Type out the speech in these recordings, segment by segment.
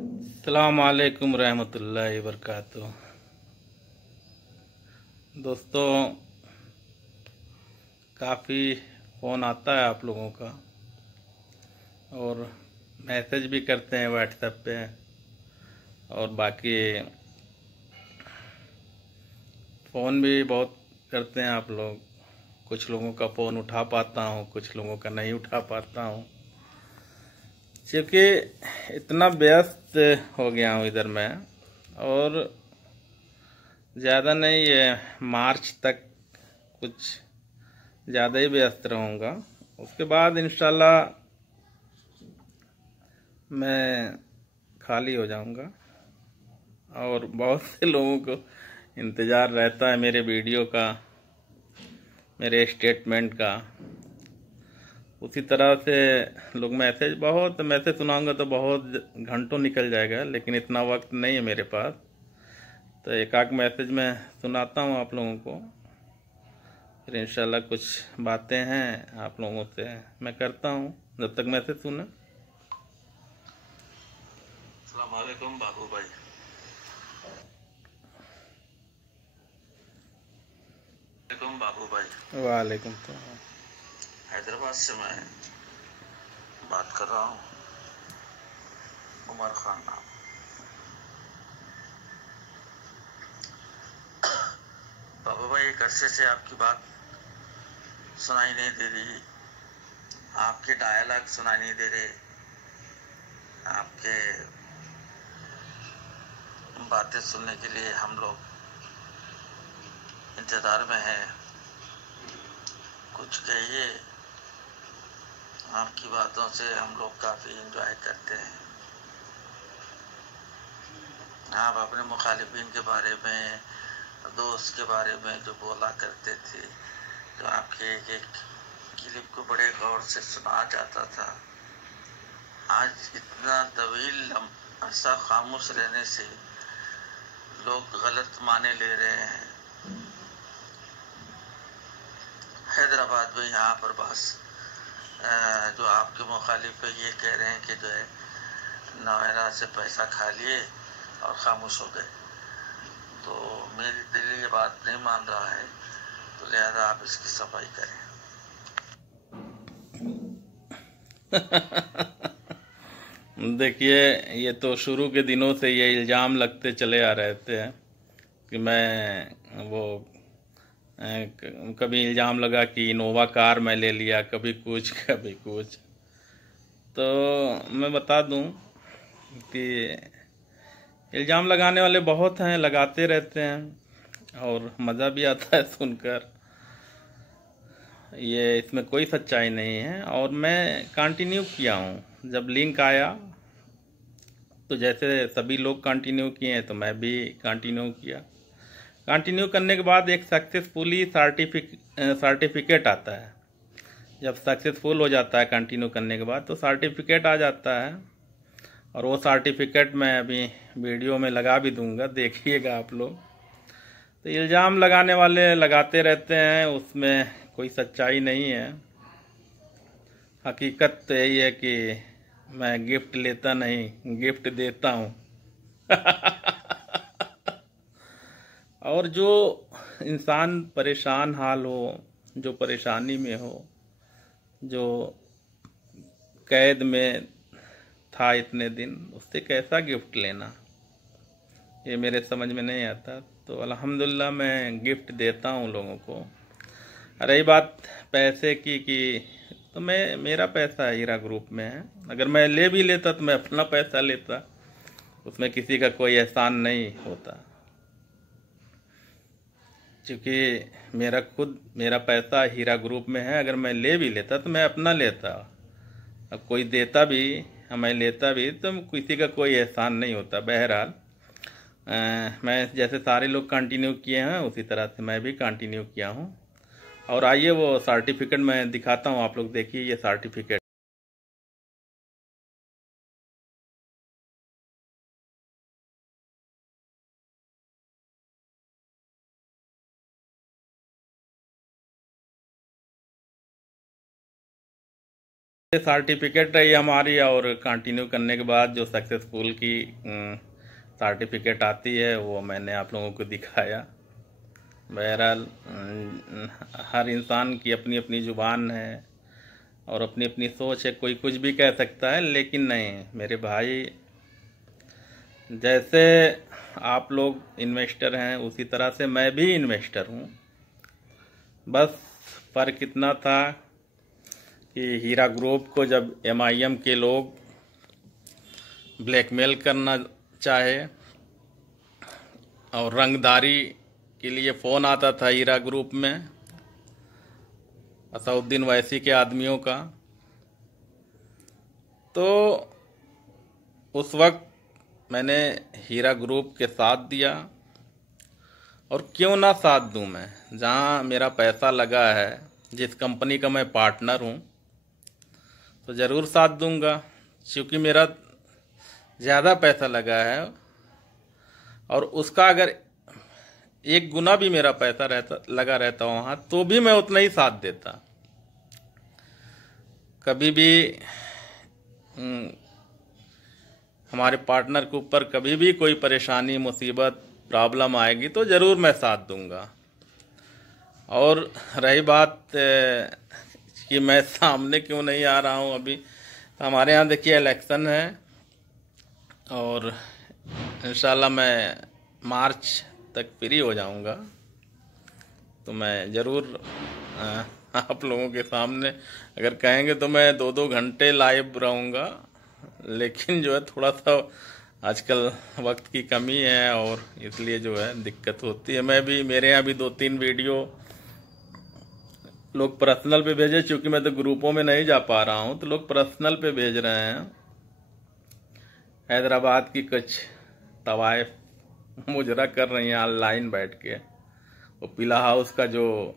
अस्सलाम वालेकुम रहमतुल्लाहि वबरकातुह। दोस्तों, काफ़ी फ़ोन आता है आप लोगों का और मैसेज भी करते हैं व्हाट्सएप पे, और बाकी फ़ोन भी बहुत करते हैं आप लोग। कुछ लोगों का फ़ोन उठा पाता हूँ, कुछ लोगों का नहीं उठा पाता हूँ, क्योंकि इतना व्यस्त हो गया हूँ इधर मैं। और ज़्यादा नहीं, ये मार्च तक कुछ ज़्यादा ही व्यस्त रहूँगा। उसके बाद इंशाल्लाह मैं खाली हो जाऊँगा। और बहुत से लोगों को इंतज़ार रहता है मेरे वीडियो का, मेरे स्टेटमेंट का। उसी तरह से लोग बहुत मैसेज सुनाऊंगा तो बहुत घंटों निकल जाएगा, लेकिन इतना वक्त नहीं है मेरे पास। तो एक आध मैसेज मैं सुनाता हूँ आप लोगों को, फिर इंशाल्लाह कुछ बातें हैं आप लोगों से मैं करता हूँ जब तक मैसेज सुने। अस्सलाम वालेकुम बाबू भाई। वालेकुम बाबू भाई। वालेकुम सलाम। हैदराबाद से मैं बात कर रहा हूँ, उमर खान नाम। बाबू भाई, एक अरसे से आपकी बात सुनाई नहीं दे रही, आपके डायलॉग सुनाई नहीं दे रहे, आपके बातें सुनने के लिए हम लोग इंतजार में हैं। कुछ कहिए, आपकी बातों से हम लोग काफ़ी एंजॉय करते हैं। आप अपने मुखालिफिन के बारे में, दोस्त के बारे में जो बोला करते थे, जो आपके एक एक क्लिप को बड़े गौर से सुना जाता था, आज इतना तवील अरसा खामोश रहने से लोग गलत माने ले रहे हैं। हैदराबाद में यहाँ पर बस जो आपके मुखालिफ है ये कह रहे हैं कि जो है नौरा से पैसा खा लिए और खामोश हो गए। तो मेरी दिल ये बात नहीं मान रहा है, तो लिहाजा आप इसकी सफाई करें। देखिए, ये तो शुरू के दिनों से ये इल्ज़ाम लगते चले आ रहे थे कि मैं वो कभी इल्ज़ाम लगा कि इनोवा कार मैं ले लिया, कभी कुछ कभी कुछ। तो मैं बता दूं कि इल्ज़ाम लगाने वाले बहुत हैं, लगाते रहते हैं और मज़ा भी आता है सुनकर। ये इसमें कोई सच्चाई नहीं है। और मैं कंटिन्यू किया हूँ, जब लिंक आया तो जैसे सभी लोग कंटिन्यू किए हैं तो मैं भी कंटिन्यू किया। कंटिन्यू करने के बाद एक सक्सेसफुली सर्टिफिकेट आता है। जब सक्सेसफुल हो जाता है कंटिन्यू करने के बाद तो सर्टिफिकेट आ जाता है, और वो सर्टिफिकेट मैं अभी वीडियो में लगा भी दूंगा, देखिएगा आप लोग। तो इल्ज़ाम लगाने वाले लगाते रहते हैं, उसमें कोई सच्चाई नहीं है। हकीकत तो यही है कि मैं गिफ्ट लेता नहीं, गिफ्ट देता हूँ। और जो इंसान परेशान हाल हो, जो परेशानी में हो, जो कैद में था इतने दिन, उससे कैसा गिफ्ट लेना, ये मेरे समझ में नहीं आता। तो अल्हम्दुलिल्लाह मैं गिफ्ट देता हूँ लोगों को। रही बात पैसे की कि तो मेरा पैसा हीरा ग्रुप में है। अगर मैं ले भी लेता तो मैं अपना पैसा लेता, उसमें किसी का कोई एहसान नहीं होता। क्योंकि मेरा पैसा हीरा ग्रुप में है। अगर मैं ले भी लेता तो मैं अपना लेता, अब कोई देता भी, मैं लेता भी, तो किसी का कोई एहसान नहीं होता। बहरहाल मैं जैसे सारे लोग कंटिन्यू किए हैं उसी तरह से मैं भी कंटिन्यू किया हूँ। और आइए वो सर्टिफिकेट मैं दिखाता हूँ, आप लोग देखिए ये सर्टिफिकेट। सर्टिफिकेट रही हमारी, और कंटिन्यू करने के बाद जो सक्सेसफुल की सर्टिफिकेट आती है वो मैंने आप लोगों को दिखाया। बहरहाल हर इंसान की अपनी अपनी ज़ुबान है और अपनी अपनी सोच है, कोई कुछ भी कह सकता है, लेकिन नहीं मेरे भाई, जैसे आप लोग इन्वेस्टर हैं उसी तरह से मैं भी इन्वेस्टर हूँ। बस फ़र्क इतना था कि हीरा ग्रुप को जब MIM के लोग ब्लैकमेल करना चाहे और रंगदारी के लिए फ़ोन आता था हीरा ग्रुप में असउद्दीन वैसी के आदमियों का, तो उस वक्त मैंने हीरा ग्रुप के साथ दिया। और क्यों ना साथ दूं, मैं जहां मेरा पैसा लगा है, जिस कंपनी का मैं पार्टनर हूं, तो ज़रूर साथ दूंगा, क्योंकि मेरा ज़्यादा पैसा लगा है और उसका अगर 1 गुना भी मेरा पैसा लगा रहता वहाँ तो भी मैं उतना ही साथ देता। कभी भी हमारे पार्टनर के ऊपर कभी भी कोई परेशानी, मुसीबत, प्रॉब्लम आएगी तो ज़रूर मैं साथ दूंगा। और रही बात कि मैं सामने क्यों नहीं आ रहा हूँ अभी, तो हमारे यहाँ देखिए इलेक्शन है और इंशाल्लाह मैं मार्च तक फ्री हो जाऊंगा, तो मैं ज़रूर आप लोगों के सामने, अगर कहेंगे तो मैं 2-2 घंटे लाइव रहूँगा, लेकिन जो है थोड़ा सा आजकल वक्त की कमी है और इसलिए जो है दिक्कत होती है। मैं भी, मेरे यहाँ भी 2-3 वीडियो लोग पर्सनल पे भेजे, क्योंकि मैं तो ग्रुपों में नहीं जा पा रहा हूँ, तो लोग पर्सनल पे भेज रहे हैं। हैदराबाद की कुछ तवाइफ मुजरा कर रही हैं ऑनलाइन बैठ के, वो पीला हाउस का जो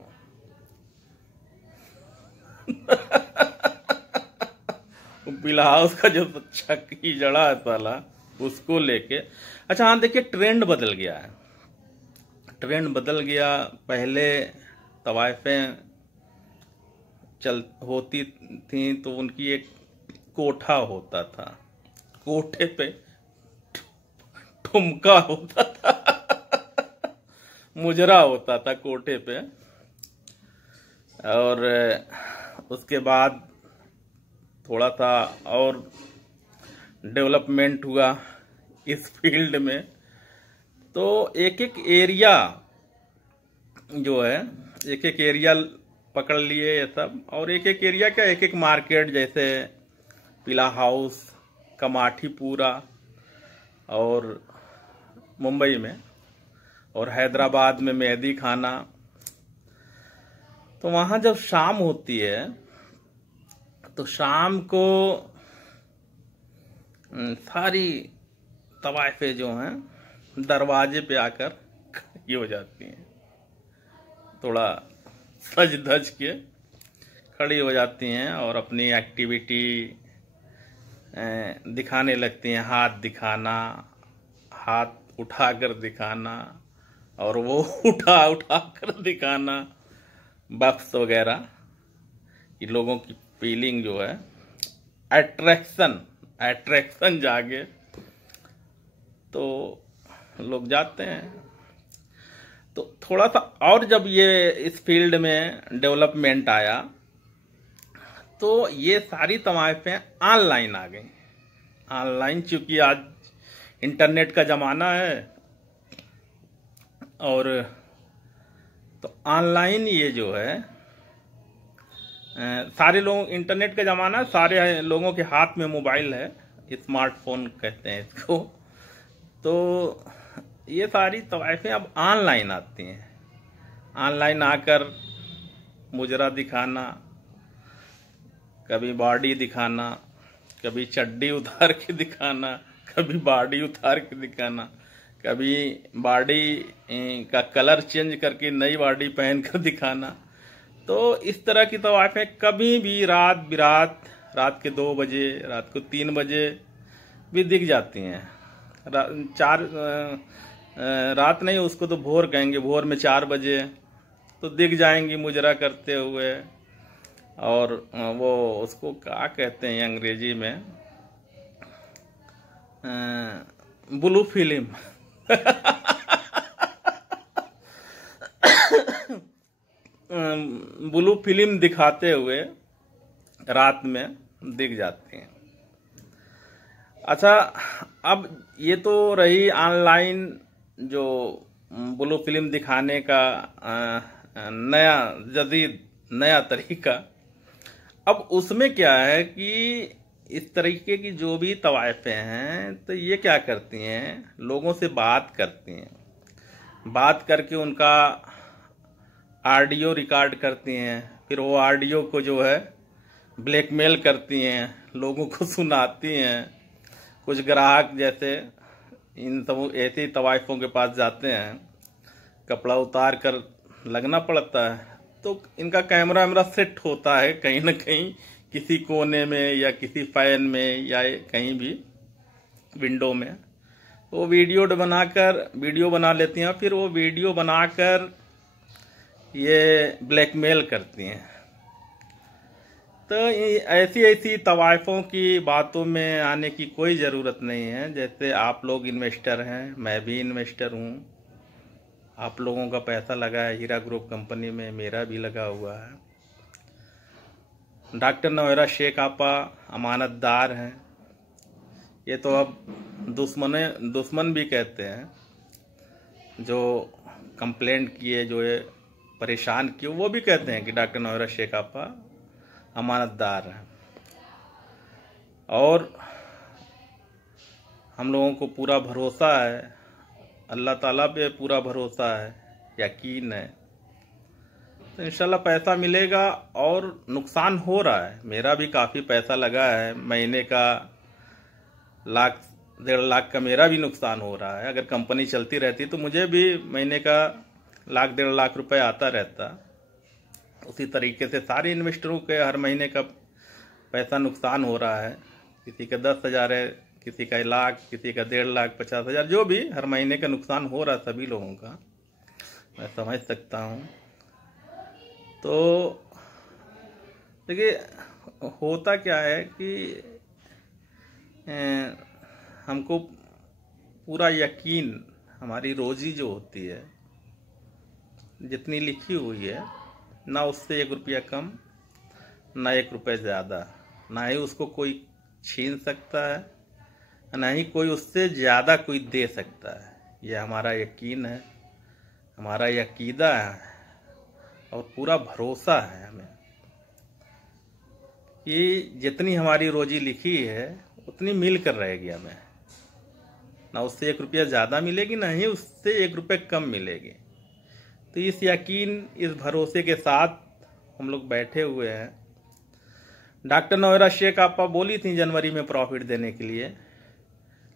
पीला हाउस का जो छक्की जड़ा है साला, उसको लेके। अच्छा हाँ, देखिए ट्रेंड बदल गया है, ट्रेंड बदल गया। पहले तवाइफें होती थी तो उनकी एक कोठा होता था, कोठे पे ठुमका होता था मुजरा होता था कोठे पे। और उसके बाद थोड़ा सा और डेवलपमेंट हुआ इस फील्ड में, तो एक एक एरिया जो है, एक एक एरिया पकड़ लिए ये सब, और एक एक एरिया क्या, एक एक मार्केट, जैसे पीला हाउस, कमाठीपुरा और मुंबई में, और हैदराबाद में मेहदी खाना। तो वहाँ जब शाम होती है तो शाम को सारी तवाइफे जो हैं दरवाजे पे आकर खड़ी हो जाती हैं, थोड़ा सज धज के खड़ी हो जाती हैं और अपनी एक्टिविटी दिखाने लगती हैं। हाथ दिखाना, हाथ उठाकर दिखाना, और वो उठा कर दिखाना, बक्स वगैरह। ये लोगों की फीलिंग जो है, अट्रैक्शन जागे तो लोग जाते हैं। तो थोड़ा सा और जब ये इस फील्ड में डेवलपमेंट आया तो ये सारी तवाइफें ऑनलाइन आ गई। ऑनलाइन, चूंकि आज इंटरनेट का ज़माना है, और तो ऑनलाइन ये जो है सारे लोग, इंटरनेट का ज़माना, सारे लोगों के हाथ में मोबाइल है, स्मार्टफोन कहते हैं इसको। तो ये सारी तवाइफें अब ऑनलाइन आती हैं, ऑनलाइन आकर मुजरा दिखाना, कभी बॉडी दिखाना, कभी चड्डी उतार के दिखाना, कभी बॉडी उतार के दिखाना, कभी बॉडी का कलर चेंज करके नई बॉडी पहन कर दिखाना। तो इस तरह की तवाइफें कभी भी रात बिरात, रात के 2 बजे, रात को 3 बजे भी दिख जाती हैं। रात नहीं, उसको तो भोर कहेंगे, भोर में 4 बजे तो दिख जाएंगी मुजरा करते हुए। और वो उसको क्या कहते हैं अंग्रेजी में, ब्लू फिल्म ब्लू फिल्म दिखाते हुए रात में दिख जाती हैं। अच्छा, अब ये तो रही ऑनलाइन जो ब्लू फिल्म दिखाने का नया जदीद नया तरीका। अब उसमें क्या है कि इस तरीके की जो भी तवाइफें हैं तो ये क्या करती हैं, लोगों से बात करती हैं, बात करके उनका ऑडियो रिकॉर्ड करती हैं, फिर वो ऑडियो को जो है ब्लैकमेल करती हैं, लोगों को सुनाती हैं। कुछ ग्राहक जैसे इन सब ऐसी तवाइफों के पास जाते हैं, कपड़ा उतार कर लगना पड़ता है, तो इनका कैमरा वैमरा सेट होता है कहीं ना कहीं किसी कोने में या किसी फैन में या कहीं भी विंडो में। वो वीडियो बना लेती हैं, फिर वो वीडियो बनाकर ये ब्लैकमेल करती हैं। तो ऐसी ऐसी तवाइफों की बातों में आने की कोई ज़रूरत नहीं है। जैसे आप लोग इन्वेस्टर हैं, मैं भी इन्वेस्टर हूँ, आप लोगों का पैसा लगा है हीरा ग्रुप कंपनी में, मेरा भी लगा हुआ है। डॉक्टर नौहरा शेख आपा अमानतदार हैं, ये तो अब दुश्मन भी कहते हैं। जो कंप्लेंट किए, जो ये परेशान किए, वो भी कहते हैं कि डॉक्टर नौहरा शेख आपा अमानतदार हैं। और हम लोगों को पूरा भरोसा है, अल्लाह ताला पे पूरा भरोसा है, यकीन है, तो इंशाल्लाह पैसा मिलेगा। और नुकसान हो रहा है, मेरा भी काफ़ी पैसा लगा है, महीने का 1-1.5 लाख का मेरा भी नुकसान हो रहा है। अगर कंपनी चलती रहती तो मुझे भी महीने का 1-1.5 लाख रुपए आता रहता। उसी तरीके से सारे इन्वेस्टरों के हर महीने का पैसा नुकसान हो रहा है। किसी का 10,000 है, किसी का 1 लाख, किसी का 1.5 लाख, 50,000, जो भी हर महीने का नुकसान हो रहा है सभी लोगों का, मैं समझ सकता हूँ। तो देखिए, होता क्या है कि हमको पूरा यकीन, हमारी रोजी जो होती है जितनी लिखी हुई है, ना उससे 1 रुपया कम, ना 1 रुपये ज़्यादा, ना ही उसको कोई छीन सकता है, ना ही कोई उससे ज़्यादा कोई दे सकता है। यह हमारा यकीन है, हमारा यकीदा है और पूरा भरोसा है हमें कि जितनी हमारी रोजी लिखी है उतनी मिल कर रहेगी हमें, ना उससे 1 रुपया ज़्यादा मिलेगी, ना ही उससे 1 रुपये कम मिलेगी। तो इस यकीन, इस भरोसे के साथ हम लोग बैठे हुए हैं। डॉक्टर नौहरा शेख आपा बोली थी जनवरी में प्रॉफिट देने के लिए,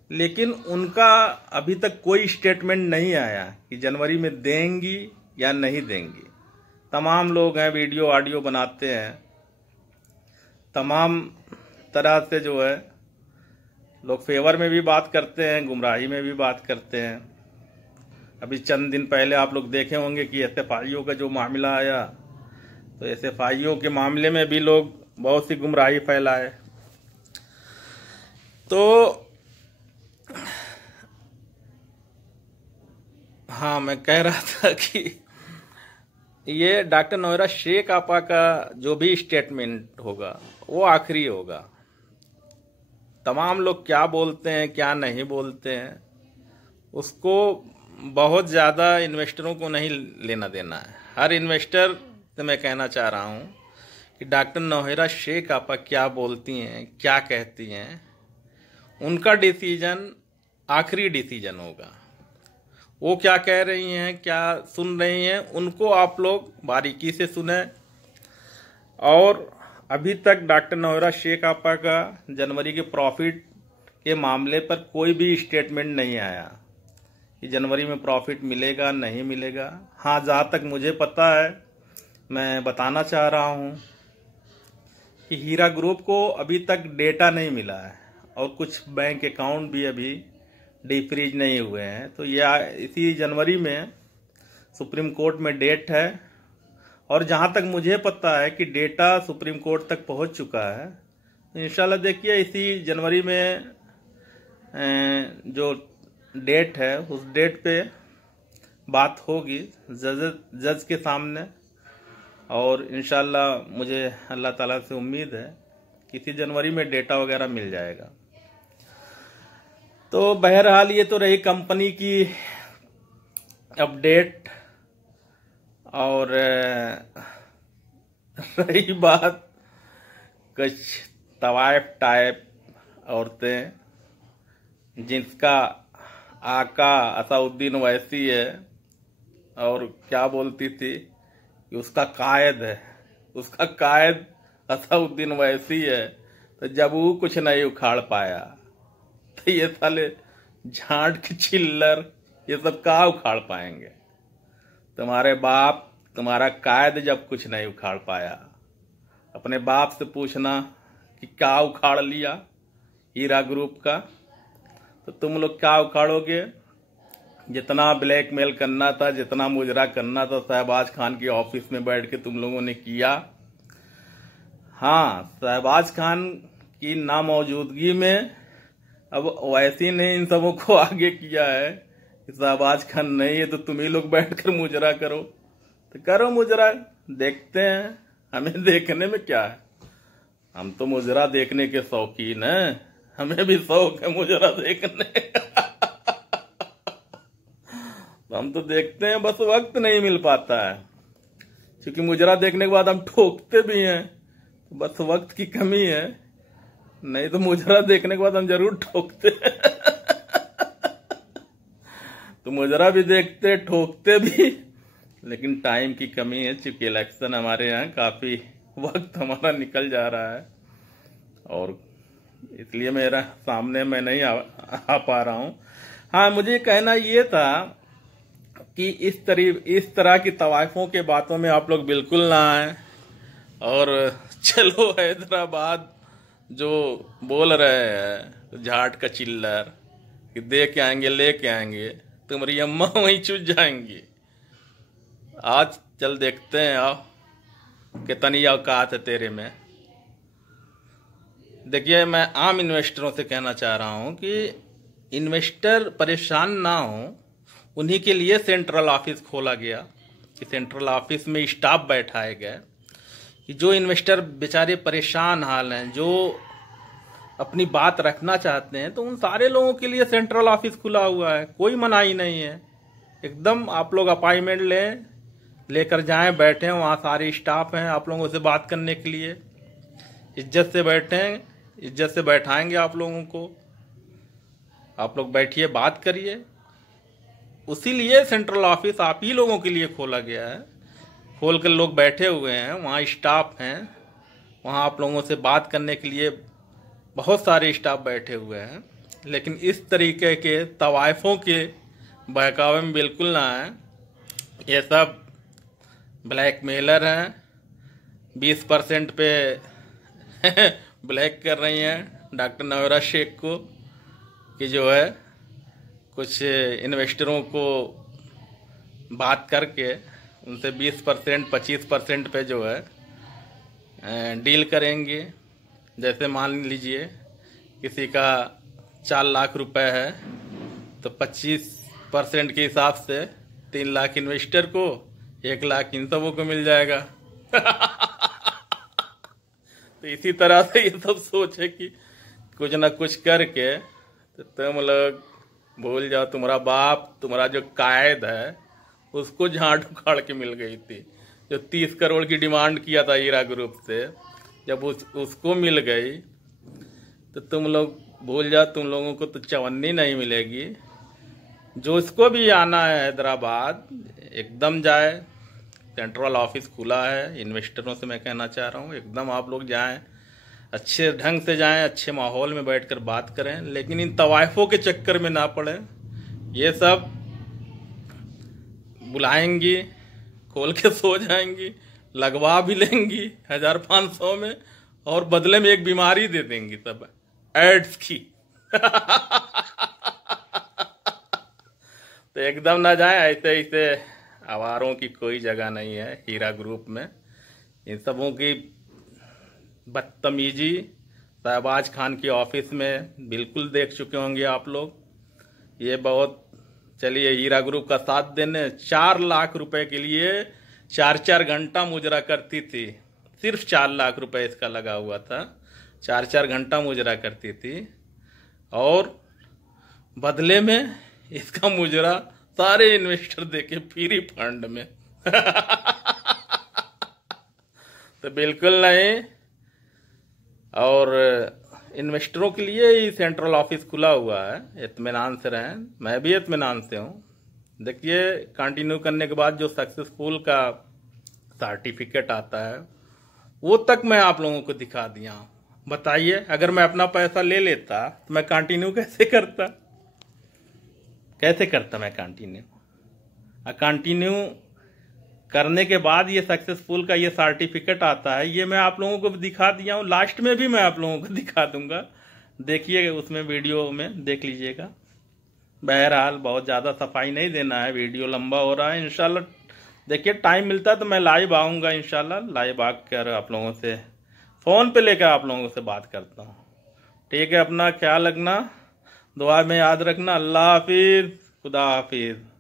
लेकिन उनका अभी तक कोई स्टेटमेंट नहीं आया कि जनवरी में देंगी या नहीं देंगी। तमाम लोग हैं, वीडियो ऑडियो बनाते हैं, तमाम तरह से जो है लोग फेवर में भी बात करते हैं, गुमराही में भी बात करते हैं। अभी चंद दिन पहले आप लोग देखे होंगे कि SFIओ का जो मामला आया, तो SFIओ के मामले में भी लोग बहुत सी गुमराही फैलाए। तो हाँ, मैं कह रहा था कि ये डॉक्टर नौहरा शेख आपा का जो भी स्टेटमेंट होगा वो आखिरी होगा। तमाम लोग क्या बोलते हैं क्या नहीं बोलते हैं उसको बहुत ज़्यादा इन्वेस्टरों को नहीं लेना देना है। हर इन्वेस्टर से मैं कहना चाह रहा हूँ कि डॉक्टर नौहरा शेख आपा क्या बोलती हैं, क्या कहती हैं, उनका डिसीजन आखिरी डिसीजन होगा। वो क्या कह रही हैं, क्या सुन रही हैं, उनको आप लोग बारीकी से सुने। और अभी तक डॉक्टर नौहरा शेख आपा का जनवरी के प्रॉफिट के मामले पर कोई भी स्टेटमेंट नहीं आया कि जनवरी में प्रॉफिट मिलेगा नहीं मिलेगा। हाँ, जहाँ तक मुझे पता है, मैं बताना चाह रहा हूँ कि हीरा ग्रुप को अभी तक डेटा नहीं मिला है और कुछ बैंक अकाउंट भी अभी डीफ्रीज नहीं हुए हैं। तो यह इसी जनवरी में सुप्रीम कोर्ट में डेट है और जहाँ तक मुझे पता है कि डेटा सुप्रीम कोर्ट तक पहुँच चुका है, तो इंशाल्लाह देखिए इसी जनवरी में जो डेट है उस डेट पे बात होगी जज के सामने। और इंशाल्लाह मुझे अल्लाह ताला से उम्मीद है कि इसी जनवरी में डेटा वगैरह मिल जाएगा। तो बहरहाल ये तो रही कंपनी की अपडेट। और रही बात कुछ तवाइफ टाइप औरतें जिसका आका असाउद्दीन ओवैसी है और क्या बोलती थी कि उसका कायद है, उसका कायद असाउद्दीन ओवैसी है, तो जब वो कुछ नहीं उखाड़ पाया तो ये साले झांट के चिल्लर ये सब कहाँ उखाड़ पाएंगे। तुम्हारे बाप तुम्हारा कायद जब कुछ नहीं उखाड़ पाया, अपने बाप से पूछना कि क्या उखाड़ लिया हीरा ग्रुप का, तो तुम लोग क्या उखाड़ोगे। जितना ब्लैकमेल करना था, जितना मुजरा करना था शहबाज खान की ऑफिस में बैठ के तुम लोगों ने किया। हाँ, शहबाज खान की नामौजूदगी में अब ओवैसी ने इन सबों को आगे किया है कि शहबाज खान नहीं है तो तुम ही लोग बैठकर मुजरा करो। तो करो मुजरा, देखते हैं, हमें देखने में क्या है। हम तो मुजरा देखने के शौकीन हैं, हमें भी शौक है मुजरा देखने का। तो हम तो देखते हैं, बस वक्त नहीं मिल पाता है, क्योंकि मुजरा देखने के बाद हम ठोकते भी हैं, तो बस वक्त की कमी है। नहीं तो मुजरा देखने के बाद हम जरूर ठोकते हैं। तो मुजरा भी देखते, ठोकते भी, लेकिन टाइम की कमी है, चूंकि इलेक्शन हमारे यहाँ काफी वक्त हमारा निकल जा रहा है और इसलिए मेरा सामने मैं नहीं आ पा रहा हूँ। हाँ, मुझे कहना ये था कि इस तरह की तवाइफों के बातों में आप लोग बिल्कुल ना आए। और चलो हैदराबाद जो बोल रहे हैं झाट का चिल्लर कि दे के आएंगे लेके आएंगे, तुम्हारी अम्मा वहीं चुज जाएंगी। आज चल देखते हैं, आओ कितनी औकात है तेरे में। देखिए, मैं आम इन्वेस्टरों से कहना चाह रहा हूं कि इन्वेस्टर परेशान ना हो, उन्हीं के लिए सेंट्रल ऑफिस खोला गया कि सेंट्रल ऑफिस में स्टाफ बैठाए गए कि जो इन्वेस्टर बेचारे परेशान हाल हैं, जो अपनी बात रखना चाहते हैं, तो उन सारे लोगों के लिए सेंट्रल ऑफिस खुला हुआ है, कोई मनाही नहीं है। एकदम आप लोग अपॉइंटमेंट लेकर जाएं, बैठे, वहाँ सारे स्टाफ हैं आप लोगों से बात करने के लिए। इज्जत से बैठें, इज्जत से बैठाएंगे आप लोगों को। आप लोग बैठिए, बात करिए। उसी लिए सेंट्रल ऑफिस आप ही लोगों के लिए खोला गया है। खोल कर लोग बैठे हुए हैं, वहाँ स्टाफ हैं, वहाँ आप लोगों से बात करने के लिए बहुत सारे स्टाफ बैठे हुए हैं। लेकिन इस तरीके के तवाइफों के बहकावे में बिल्कुल ना आए। ये सब ब्लैकमेलर हैं, 20% पे ब्लैक कर रही हैं डॉक्टर नौरा शेख को कि जो है कुछ इन्वेस्टरों को बात करके उनसे 20% 25% पे जो है डील करेंगे। जैसे मान लीजिए किसी का 4 लाख रुपए है तो 25% के हिसाब से 3 लाख इन्वेस्टर को, 1 लाख इन सबों को मिल जाएगा। तो इसी तरह से ये सब सोच है कि कुछ ना कुछ करके तो तुम लोग भूल जाओ, तुम्हारा बाप, तुम्हारा जो कायद है उसको झाड़ उखाड़ के मिल गई थी। जो 30 करोड़ की डिमांड किया था हीरा ग्रुप से, जब उसको मिल गई तो तुम लोग भूल जाओ, तुम लोगों को तो चवन्नी नहीं मिलेगी। जो इसको भी आना है हैदराबाद एकदम जाए, सेंट्रल ऑफिस खुला है। इन्वेस्टरों से मैं कहना चाह रहा हूँ एकदम आप लोग जाएं, अच्छे ढंग से जाएं, अच्छे माहौल में बैठकर बात करें, लेकिन इन तवाइफों के चक्कर में ना पड़े। ये सब बुलाएंगी, खोल के सो जाएंगी, लगवा भी लेंगी 1500 में और बदले में एक बीमारी दे देंगी सब एड्स की। तो एकदम ना जाए, ऐसे ऐसे आवारों की कोई जगह नहीं है हीरा ग्रुप में। इन सबों की बदतमीजी शहबाज खान की ऑफिस में बिल्कुल देख चुके होंगे आप लोग। ये बहुत, चलिए हीरा ग्रुप का साथ देने 4 लाख रुपए के लिए 4-4 घंटा मुजरा करती थी। सिर्फ 4 लाख रुपए इसका लगा हुआ था, 4-4 घंटा मुजरा करती थी और बदले में इसका मुजरा सारे इन्वेस्टर देके फ्री फंड में। तो बिल्कुल नहीं। और इन्वेस्टरों के लिए ही सेंट्रल ऑफिस खुला हुआ है, इत्मीनान से रहें। मैं भी इत्मीनान से हूँ। देखिए कंटिन्यू करने के बाद जो सक्सेसफुल का सर्टिफिकेट आता है वो तक मैं आप लोगों को दिखा दिया। बताइए अगर मैं अपना पैसा ले लेता तो मैं कंटिन्यू कैसे करता मैं कंटिन्यू। कंटिन्यू करने के बाद ये सक्सेसफुल का ये सर्टिफिकेट आता है, ये मैं आप लोगों को भी दिखा दिया हूँ। लास्ट में भी मैं आप लोगों को दिखा दूंगा, देखिए उसमें वीडियो में देख लीजिएगा। बहरहाल बहुत ज़्यादा सफाई नहीं देना है, वीडियो लंबा हो रहा है। इंशाल्लाह देखिए टाइम मिलता है तो मैं लाइव आऊँगा, इंशाल्लाह लाइव आकर आप लोगों से फ़ोन पे लेकर आप लोगों से बात करता हूँ। ठीक है, अपना ख्याल रखना, दुआ में याद रखना। अल्लाह हाफिज़, खुदा हाफिज़।